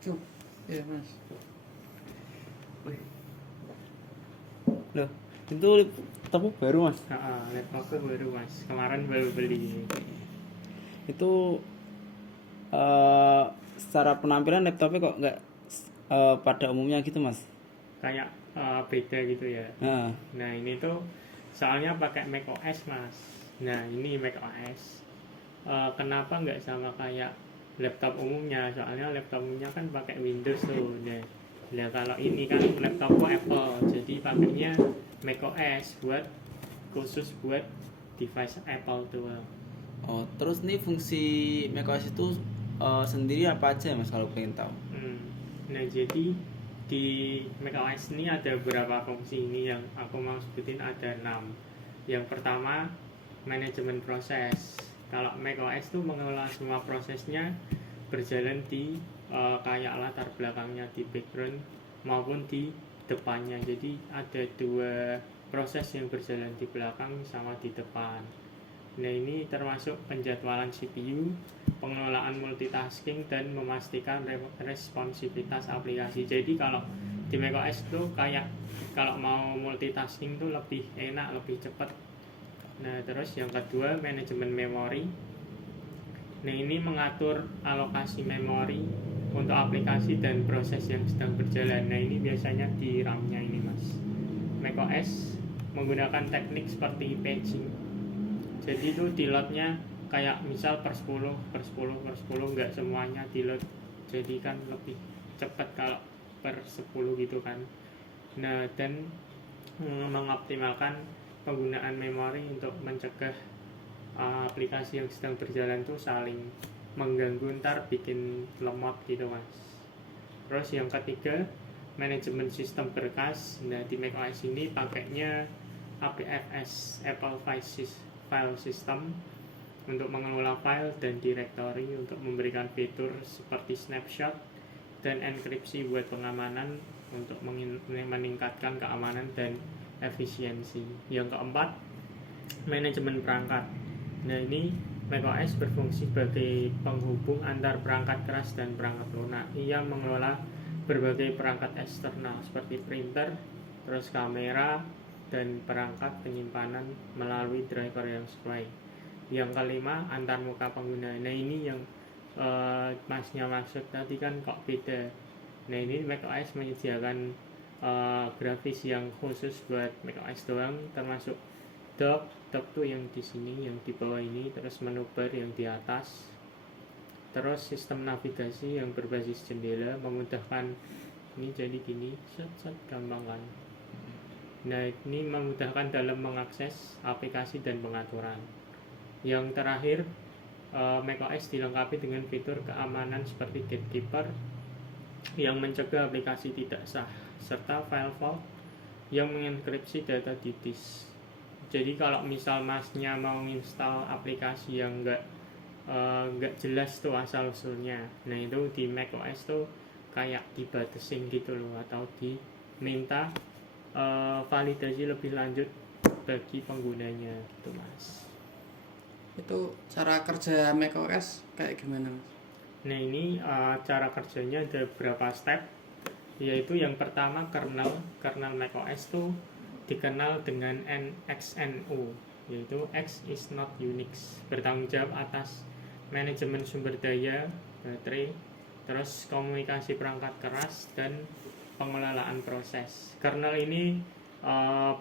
Cuk, ya mas. Loh, itu laptopmu baru mas? Laptopku baru mas, kemarin baru beli. Itu secara penampilan laptopnya kok nggak pada umumnya gitu mas? Kayak beda gitu ya. Nah, Nah ini tuh soalnya pakai macOS mas. Nah ini macOS. Kenapa nggak sama kayak laptop umumnya? Soalnya laptop umumnya kan pakai Windows tuh. Nah kalau ini kan laptopku Apple, jadi pakainya macOS khusus buat device Apple tuh. oh terus nih fungsi macOS itu sendiri apa aja mas kalau pengen tahu? Nah jadi di macOS ini ada beberapa fungsi ini yang aku mau sebutin ada 6. Yang pertama manajemen proses. Kalau macOS tuh mengelola semua prosesnya berjalan di kayak latar belakangnya di background maupun di depannya. Jadi ada 2 proses yang berjalan di belakang sama di depan. Nah ini termasuk penjadwalan CPU, pengelolaan multitasking, dan memastikan responsivitas aplikasi. Jadi kalau di macOS tuh kayak kalau mau multitasking tuh lebih enak, lebih cepat. Nah terus yang kedua manajemen memori. Nah ini mengatur alokasi memori untuk aplikasi dan proses yang sedang berjalan. Nah ini biasanya di RAM-nya ini mas. macOS menggunakan teknik seperti paging. Jadi itu di loadnya kayak misal per 10 per 10 per 10, nggak semuanya di load, jadi kan lebih cepat kalau per 10 gitu kan. Nah dan mengoptimalkan penggunaan memori untuk mencegah aplikasi yang sedang berjalan tuh saling mengganggu, ntar bikin lemot gitu mas. Terus yang ketiga manajemen sistem berkas. Nah di macOS ini pakainya APFS, Apple File System, untuk mengelola file dan directory, untuk memberikan fitur seperti snapshot dan enkripsi buat pengamanan, untuk meningkatkan keamanan dan efisiensi. Yang keempat manajemen perangkat. Nah ini macOS berfungsi sebagai penghubung antar perangkat keras dan perangkat lunak. Ia mengelola berbagai perangkat eksternal seperti printer, terus kamera, dan perangkat penyimpanan melalui driver yang sesuai. Yang kelima antarmuka pengguna. Nah ini yang masnya maksud tadi kan kok beda. Nah ini macOS menyediakan grafis yang khusus buat macOS doang, termasuk dock tuh yang di sini, yang di bawah ini, terus menu bar yang di atas, terus sistem navigasi yang berbasis jendela memudahkan. Ini jadi gini, set gampang kan. Nah ini memudahkan dalam mengakses aplikasi dan pengaturan. Yang terakhir macOS dilengkapi dengan fitur keamanan seperti gatekeeper yang mencegah aplikasi tidak sah, serta file vault yang mengenkripsi data di disk. Jadi kalau misal masnya mau install aplikasi yang nggak jelas tuh asal usulnya, nah itu di macOS tuh kayak dibatasin gitu loh, atau diminta validasi lebih lanjut bagi penggunanya gitu mas. Itu cara kerja macOS kayak gimana mas? Nah ini cara kerjanya ada beberapa step, yaitu yang pertama kernel macOS tuh dikenal dengan XNU, yaitu X is not Unix, bertanggung jawab atas manajemen sumber daya, baterai, terus komunikasi perangkat keras, dan pengelolaan proses. Kernel ini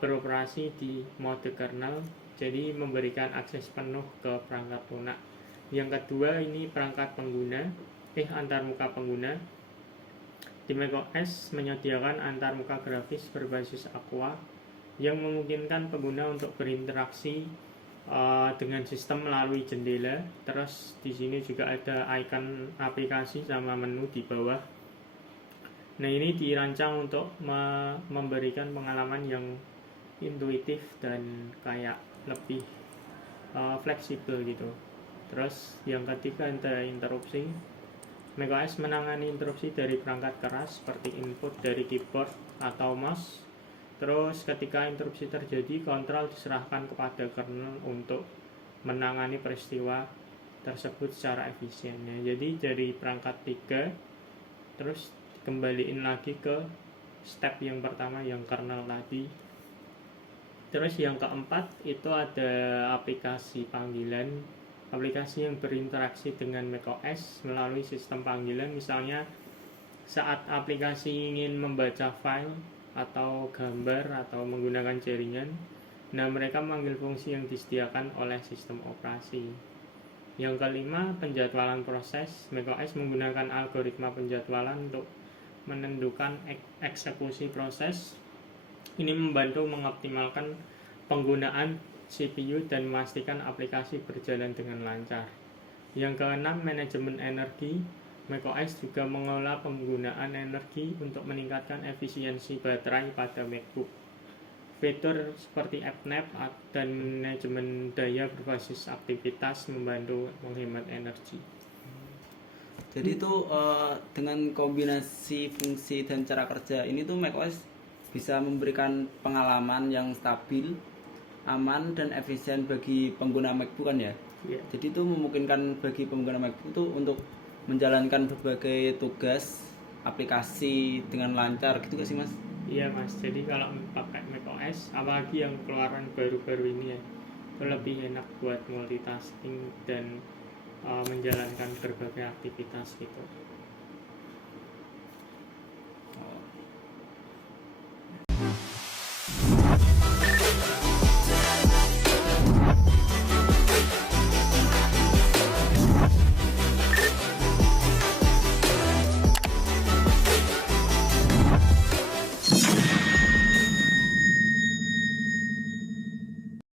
beroperasi di mode kernel, jadi memberikan akses penuh ke perangkat lunak. Yang kedua ini perangkat pengguna, antarmuka pengguna. Di macOS menyediakan antarmuka grafis berbasis Aqua yang memungkinkan pengguna untuk berinteraksi dengan sistem melalui jendela. Terus di sini juga ada icon aplikasi sama menu di bawah. Nah ini dirancang untuk memberikan pengalaman yang intuitif dan kayak lebih fleksibel gitu. Terus yang ketiga ada interupsi. macOS menangani interupsi dari perangkat keras seperti input dari keyboard atau mouse. Terus ketika interupsi terjadi, kontrol diserahkan kepada kernel untuk menangani peristiwa tersebut secara efisien. Jadi dari perangkat 3 terus kembaliin lagi ke step yang pertama yang kernel tadi. Terus yang keempat itu ada aplikasi panggilan, aplikasi yang berinteraksi dengan macOS melalui sistem panggilan. Misalnya saat aplikasi ingin membaca file atau gambar atau menggunakan jaringan, nah mereka memanggil fungsi yang disediakan oleh sistem operasi. Yang kelima, penjadwalan proses. macOS menggunakan algoritma penjadwalan untuk menentukan eksekusi proses. Ini membantu mengoptimalkan penggunaan CPU dan memastikan aplikasi berjalan dengan lancar. Yang keenam, manajemen energi. macOS juga mengelola penggunaan energi untuk meningkatkan efisiensi baterai pada MacBook. Fitur seperti AppNap dan manajemen daya berbasis aktivitas membantu menghemat energi. Jadi itu dengan kombinasi fungsi dan cara kerja ini tuh macOS bisa memberikan pengalaman yang stabil, aman dan efisien bagi pengguna MacBook kan ya. Yeah. Jadi itu memungkinkan bagi pengguna MacBook itu untuk menjalankan berbagai tugas aplikasi dengan lancar gitu gak sih Mas? Iya Mas, jadi kalau pakai macOS, apalagi yang keluaran baru-baru ini ya, itu lebih enak buat multitasking dan menjalankan berbagai aktivitas gitu.